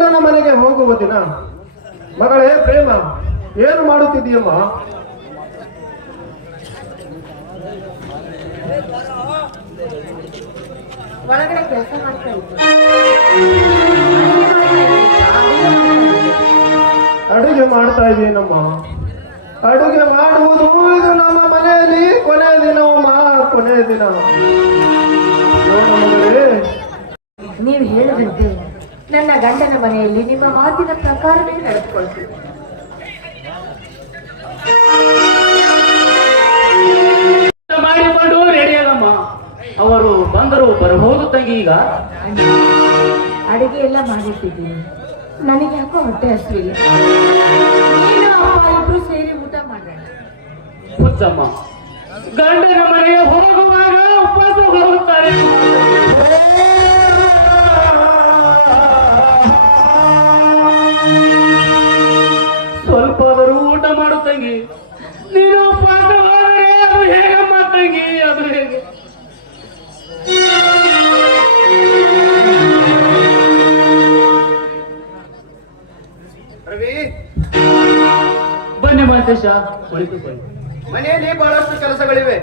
ಗಂಡನ ಮನೆಗೆ ಹೋಗುವ ದಿನ. ಮಗಳೇ ಪ್ರೇಮ, ಏನು ಮಾಡುತ್ತಿದ್ದೀಯಮ್ಮ? ಒಳಗಡೆ ಕೆಲಸ ಮಾಡ್ತಾ ಅಡುಗೆ ಮಾಡ್ತಾ ಇದ್ದೀನಮ್ಮ. ಅಡುಗೆ ಮಾಡುವುದು ಇದು ನಮ್ಮ ಮನೆಯಲ್ಲಿ ಕೊನೆಯ ದಿನವಮ್ಮ, ಕೊನೆಯ ದಿನ. ಮಗಳೇ, ನೀವು ಹೇಳಿದಂತೆ ನನ್ನ ಗಂಡನ ಮನೆಯಲ್ಲಿ ನಿಮ್ಮ ಮಾತಿನ ಪ್ರಕಾರವೇ ನಡೆದುಕೊಳ್ತೀವಿ. ಮಾಡಿಕೊಂಡು ರೆಡಿಯಾಗಮ್ಮ. ಅವರು ಬಂದರು ಬರಬಹುದು ತಂಗಿ. ಈಗ ಅಡಿಗೆ ಎಲ್ಲ ಮಾಡಿಟ್ಟಿದ್ದೀನಿ. ನನಗೆ ಯಾಕೋ ಹೊಟ್ಟೆ ಹಸಿವಿಲ್ಲ. ನೀನು ಅಪ್ಪ ಇಬ್ರು ಸೇರಿ ಊಟ ಮಾಡೋಣ. ಹುಚ್ಚಮ್ಮ, ಗಂಡನ ಮನೆಗೆ ಹೋಗುವಾಗ ಉಪವಾಸ ಹೋಗುತ್ತಾರೆ. ಸ್ವಲ್ಪ ಆದರೂ ಊಟ ಮಾಡು ತಂಗಿ. ನೀನು ಉಪವಾಸ ಹೋದರೆ ಅದು ಹೇಗಮ್ಮ ತಂಗಿ? ಅದು ಹೇಗೆ? ರವಿ, ಬನ್ನಿ ಮಾತೇಶ, ಕುಳಿತುಕೊಳ್ಳಿ. ಮನೆಯಲ್ಲಿ ಬಹಳಷ್ಟು ಕೆಲಸಗಳಿವೆ.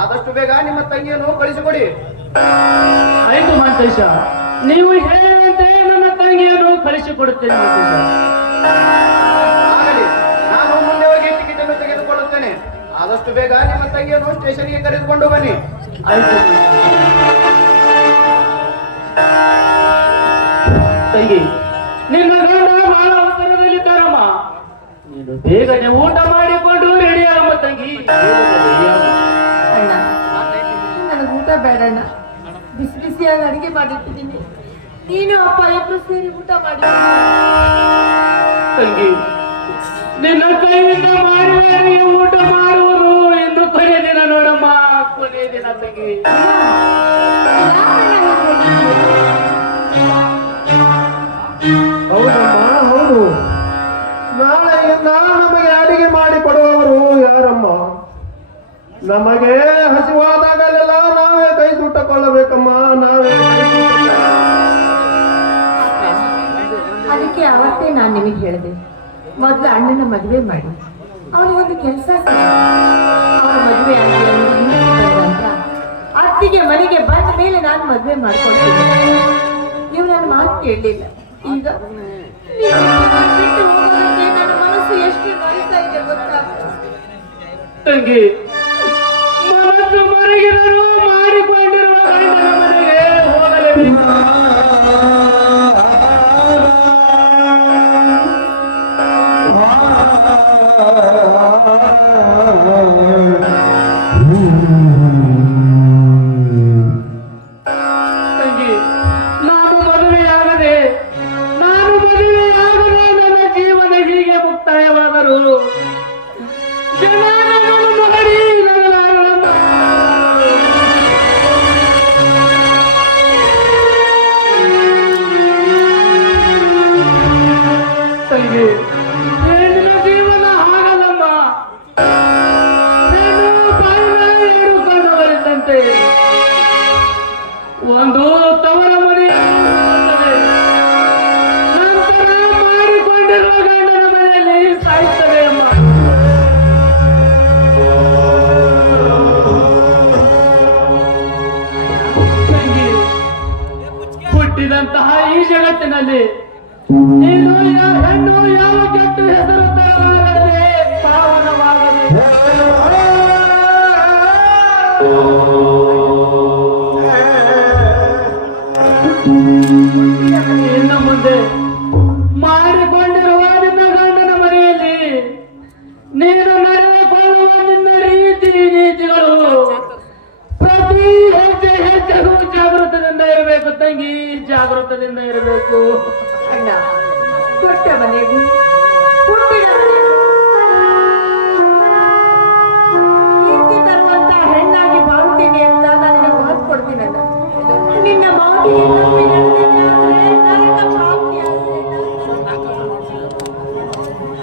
ಆದಷ್ಟು ಬೇಗ ನಿಮ್ಮ ತಂಗಿಯನ್ನು ಕಳಿಸಿಕೊಡಿ. ಆಯ್ತು ಮಾತೇಶ, ನೀವು ಹೇಳಿದಂತೆ ನನ್ನ ತಂಗಿಯನ್ನು ಕಳಿಸಿಕೊಡುತ್ತೇನೆ ಮಾತೇಶ. ಆಗಲಿ, ನಾನು ಮುಂದೆ ಹೋಗಿ ಟಿಕೆಟ್ ಅನ್ನು ತೆಗೆದುಕೊಳ್ಳುತ್ತೇನೆ. ಆದಷ್ಟು ಬೇಗ ನಿಮ್ಮ ತಂಗಿಯನ್ನು ಸ್ಟೇಷನ್ಗೆ ಕರೆದುಕೊಂಡು ಬನ್ನಿ. ಆಯ್ತು ತಂಗಿ, ನಿನ್ನ ಗಂಡ ಬಹಳ ಅವಸರದಲ್ಲಿದ್ದಾರಮ್ಮ. ನೀನು ಬೇಗನೆ ಊಟ ಮಾಡಿಕೊಂಡು ರೆಡಿ ಆಗಮ್ಮ ತಂಗಿ. ಅಣ್ಣ, ನನಗೆ ಊಟ ಬೇಡಣ್ಣ. ಬಿಸಿ ಬಿಸಿಯಾಗಿ ಅಡಿಗೆ ಮಾಡಿಟ್ಟಿದ್ದೀನಿ. ನೀನು ಅಪ್ಪ ಇಬ್ರು ಸೇರಿ ಊಟ ಮಾಡಿ. ತಂಗಿ, ನಿನ್ನ ಕೈಯಿಂದ ಮಾಡಿದರೆ ಊಟ ಮಾಡುವುದು ಎಂದು ಕೊನೆಯ ದಿನ ನೋಡಮ್ಮ, ಕೊನೆಯ ದಿನ ತಂಗಿ. ಹೌದಮ್ಮ, ಹೌದು. ನಾಳೆಯಿಂದ ನಮಗೆ ಅಡಿಗೆ ಮಾಡಿ ಕೊಡುವವರು ಯಾರಮ್ಮ? ನಮಗೆ ಹಸಿವಾದಾಗಲೆಲ್ಲ ನಾವೇ ಕೈ ಸುಟ್ಟಕೊಳ್ಳಬೇಕಮ್ಮ, ನಾವೇ ಕೈ ಸುಟ್ಟಕೊಳ್ಳ. ಅದಕ್ಕೆ ಅವತ್ತೇ ನಾನು ನಿಮಗೆ ಹೇಳಿದೆ, ಮೊದಲು ಅಣ್ಣನ ಮದುವೆ ಮಾಡಿ ಅವನಿಗೊಂದು ಕೆಲಸ ಅವನ ಮದುವೆ ಆಗಿ ಅಂತ ಅತ್ತಿಗೆ ಮನೆಗೆ ಬಂದ ಮೇಲೆ ನಾನು ಮದುವೆ ಮಾಡ್ಕೊಳ್ತೀನಿ. ನೀವು ನನ್ನ ಮಾತು ಕೇಳಲಿಲ್ಲ. ಈಗ ಬಿಟ್ಟು ಹೋಗೋದಕ್ಕೆ ನನ್ನ ಮನಸ್ಸು ಎಷ್ಟು ನೋಯ್ತಾ ಇದೆ ಗೊತ್ತಾ ತಂಗಿ? ಮನಸ್ಸು ಮರಗಿದರು ಮಾಡಿಕೊಂಡಿರುವ ಗಂಡನ ಮನೆಗೆ ಹೋಗಲೇಬೇಕು. ತಂಗಿ, ನಾನು ಮದುವೆಯಾಗದೆ ನನ್ನ ಜೀವನ ಹೀಗೆ ಮುಕ್ತಾಯವಾದರು ಜನ ನನ್ನನ್ನು ಮಗಡಿ ನಗಲಾರರಮ್ಮ. ತಂಗಿ, ಹೆಣ್ಣಿನ ಜೀವನ ಹಾಗಲ್ಲಮ್ಮ. ಹೆಣ್ಣು ಬಾಯಿನ ಎರಡು ಕಣ್ಣುಗಳಿದ್ದಂತೆ. ಒಂದು ತವರ ಮನೆ, ನಂತರ ಮಾಡಿಕೊಂಡಿರುವ ಗಂಡನ ಮನೆಯಲ್ಲಿ ಸಾಯ್ತವೆ ಅಮ್ಮ. ತಂಗಿ, ಹುಟ್ಟಿದಂತಹ ಈ ಜಗತ್ತಿನಲ್ಲಿ ನೀನು ಹೆಣ್ಣು ಯಾವ ಕೆಟ್ಟ ಹೆಸರು ತರಲಾರದೆ ಪಾವನವಾಗದೆ ಇನ್ನು ಮುಂದೆ ಮಾಡಿಕೊಂಡಿರುವ ನಿನ್ನ ಗಂಡನ ಮನೆಯಲ್ಲಿ ನೀನು ನಡೆದುಕೊಳ್ಳುವ ನಿನ್ನ ರೀತಿ ನೀತಿಗಳು ಪ್ರತಿ ಹೆಜ್ಜೆ ಹೆಜ್ಜೆಗೂ ಜಾಗೃತದಿಂದ ಇರಬೇಕು ತಂಗಿ, ಜಾಗೃತದಿಂದ ಇರಬೇಕು. ಅಣ್ಣ, ಕೊಟ್ಟ ಮನೆಗೂ ಹುಟ್ಟಿದ ಮನೆಗೂ ಕೀರ್ತಿ ತರುವಂತ ಹೆಣ್ಣಾಗಿ ಬಾಳುತ್ತೀನಿ ಅಂತ ನಾನು ಮಾತು ಕೊಡ್ತೀನಣ್ಣ. ನಿನ್ನ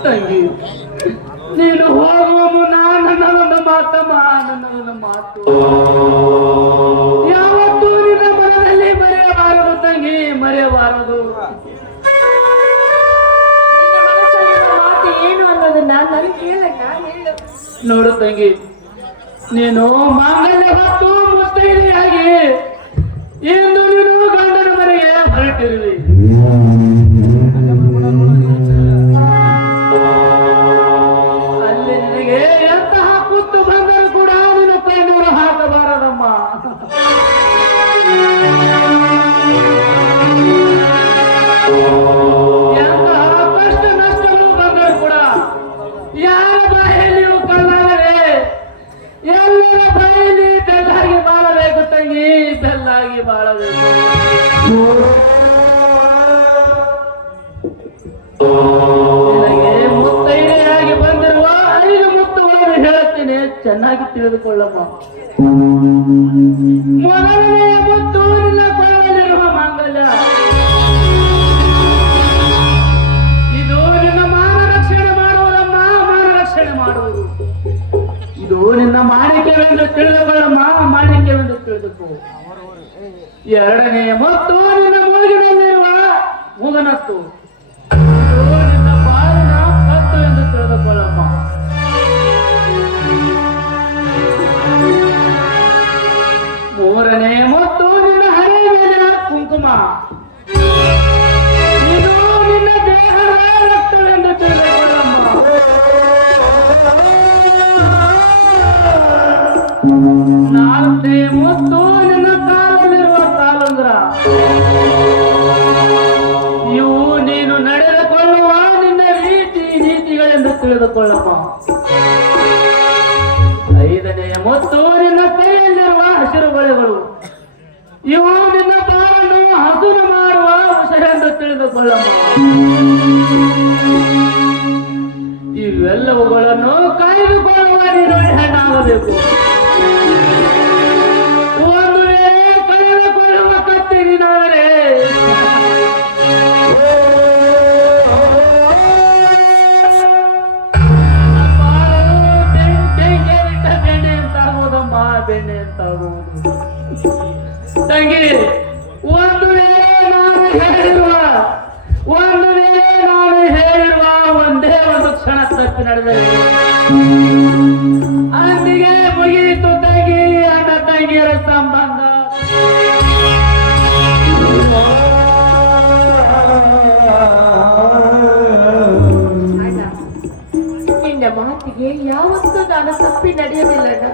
ತಂಗಿ, ನೀನು ಹೋಗುವ ಮುನ್ನ ನನ್ನದೊಂದು ಮಾತಮ್ಮ, ನನ್ನದೊಂದು ಮಾತು ಯಾವತ್ತೂ ನಿನ್ನ ಮನದಲ್ಲಿ ಮರೆಯಬಾರದು ತಂಗಿ, ಮರೆಯಬಾರದು. ನೋಡು ತಂಗಿ, ನೀನು ಮಾಂಗಲ್ಯ ಹೊತ್ತು ಮುತ್ತೈದೆಯಾಗಿ ಇಂದು ನೀನು ಗಂಡನ ಮನೆಗೆ ಹೊರಟಿರುವಿ. ಅಲ್ಲಿ ನಿನಗೆ ಎಂತಹ ಕುತ್ತು ಬಂದರೂ ಕೂಡ ನಿನ್ನ ಕಣ್ಣೀರು ಹಾಕಬಾರದಮ್ಮ. ಎಂತಹ ಕಷ್ಟ ನಷ್ಟಗಳು ಬಂದರೂ ಕೂಡ ಯಾರ ಬಾಯಲ್ಲಿಯೂ ಕಳ್ಳಾಗದೆ ಎಲ್ಲರ ಬಾಯಲ್ಲಿ ಬೆಲ್ಲಾಗಿ ಬಾಳಬೇಕು ತಂಗಿ, ಬೆಲ್ಲಾಗಿ ಬಾಳಬೇಕು. ನಿನಗೆ ಮುತ್ತೈದೆಯಾಗಿ ಬಂದಿರುವ 5 ಮುತ್ತುಗಳನ್ನು ಹೇಳುತ್ತೇನೆ, ಚೆನ್ನಾಗಿ ತಿಳಿದುಕೊಳ್ಳಮ್ಮ. ಮೊದಲನೆಯ ಮುತ್ತು ನಿನ್ನ ಕೊಳಲಿರುವ ಮಾಂಗಲ್ಯ. ಇದು ನಿನ್ನ ಮಾನ ರಕ್ಷಣೆ ಮಾಡುವುದಮ್ಮ, ಮಾನ ರಕ್ಷಣೆ ಮಾಡುವುದು. ಇದು ನಿನ್ನ ಮಾಣಿಕ್ಯವೆಂದು ತಿಳಿದುಕೊಳ್ಳಮ್ಮ, ಮಾಣಿಕ್ಯವೆಂದು ತಿಳಿದುಕೋ. ಎರಡನೆಯ ಮುತ್ತು ನಿನ್ನ ಮೂಗಿನಲ್ಲಿರುವ ಮುಗನತ್ತು. ಇದು ನಿನ್ನ ಬಾಳಿನ ಕತ್ತು ಎಂದು ತಿಳಿದುಕೊಳ್ಳಮ್ಮ. ಮೂರನೇ ಮುತ್ತು ನಿನ್ನ ಹಣೆ ಮೇಲಿನ ಕುಂಕುಮ. ಇದು ನಿನ್ನ ದೇಹದ ರಕ್ತವೆಂದು ತಿಳಿದುಕೊಳ್ಳಮ್ಮ. ನಾಲ್ಕನೇ ಮುತ್ತು ನಿನ್ನ ಕಾಲಲ್ಲಿರುವ ಕಾಲುಂಗುರ. ಇವು ನೀನು ನಡೆದುಕೊಳ್ಳುವ ನಿನ್ನ ರೀತಿ ನೀತಿಗಳೆಂದು ತಿಳಿದುಕೊಳ್ಳಮ್ಮ. ಐದನೆಯ ಮುತ್ತು ನಿನ್ನ ಕೈಯಲ್ಲಿರುವ ಹಸಿರು ಬಳೆಗಳು. ಇವು ನಿನ್ನ ಬಾಳನ್ನು ಹಸುರು ಮಾಡುವ ವಿಷಯ ಎಂದು ತಿಳಿದುಕೊಳ್ಳಮ್ಮ. ಇವೆಲ್ಲವುಗಳನ್ನು ಕಾಯ್ದುಕೊಳ್ಳುವ ನೀನು ಹೆಣ್ಣಾಗಬೇಕು. ಒಂದು ವೇಳೆ ಕಳೆದುಕೊಳ್ಳುವ ಕತ್ತಿ ನೀನಾದರೆ ಬೆಣ್ಣೆ ಅಂತಾಗುವುದಮ್ಮ, ಬೆಣ್ಣೆ ಅಂತಾಗುವುದು. ತಂಗಿ, ಒಂದು ವೇಳೆ ನಾನು ಹೇಳಿರುವ ಒಂದೇ ಒಂದು ಕ್ಷಣ ತಪ್ಪಿ ನಡೆದರೆ ಅಂದಿಗೆ ಮುಗಿಯಿತು ತಂಗಿ, ಅಣ್ಣ ತಂಗಿಯರ ಸಂಬಂಧ. ಅಣ್ಣ, ನಿನ್ನ ಮಾತಿಗೆ ಯಾವತ್ತೂ ನಾನು ತಪ್ಪಿ ನಡೆಯೋದಿಲ್ಲ.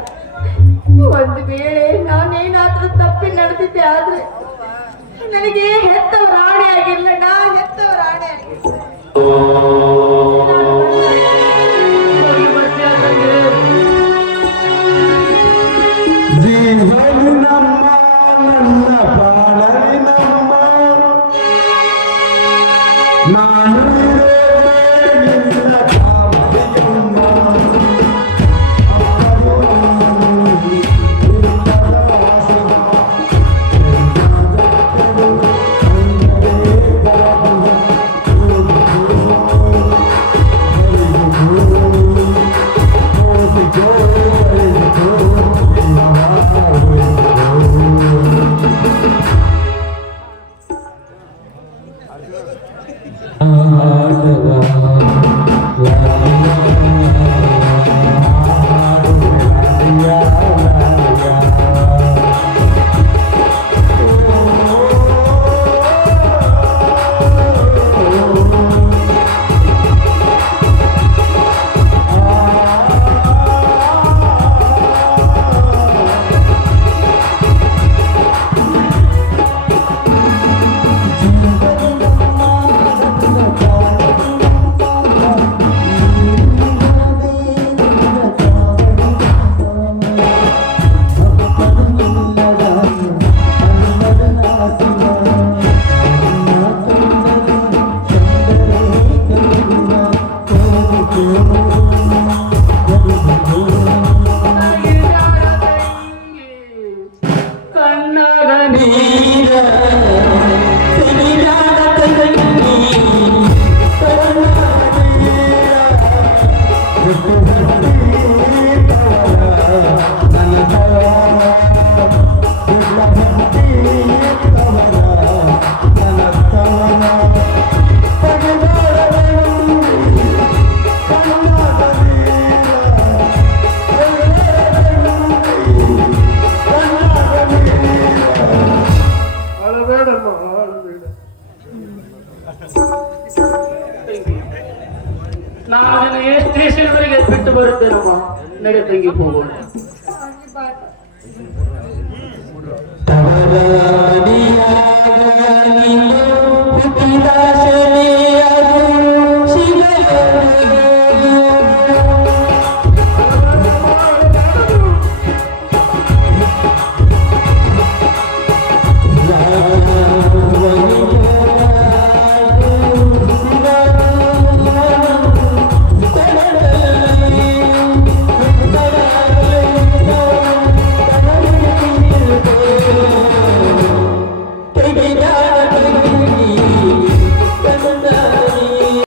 ಒಂದು ವೇಳೆ ನಾನೇನಾದ್ರೂ ತಪ್ಪಿ ನಡೆದಿದ್ದೆ ಆದ್ರೆ ನನಗೆ ಹೆತ್ತವರ ಆಣೆ ಆಗಿರ್ಲಣ್ಣ, ಹೆತ್ತವರ ಆಣೆ ಆಗಿಲ್ಲ. ಜೀವನಮ್ಮ ನನ್ನ ಬಾಳಲಿನಮ್ಮ, ನಾನು ನಿನ್ನ ಕಾವಲಿಯಮ್ಮ. ನಾನು ನಿನಗೆ ಸ್ಟೇಷನ್ವರೆಗೆ ಬಿಟ್ಟು ಬರುತ್ತೇನಮ್ಮ. ನಡೆ ತಂಗಿ ಹೋಗೋಣ. ಹಾಗೆ ಬಾರ.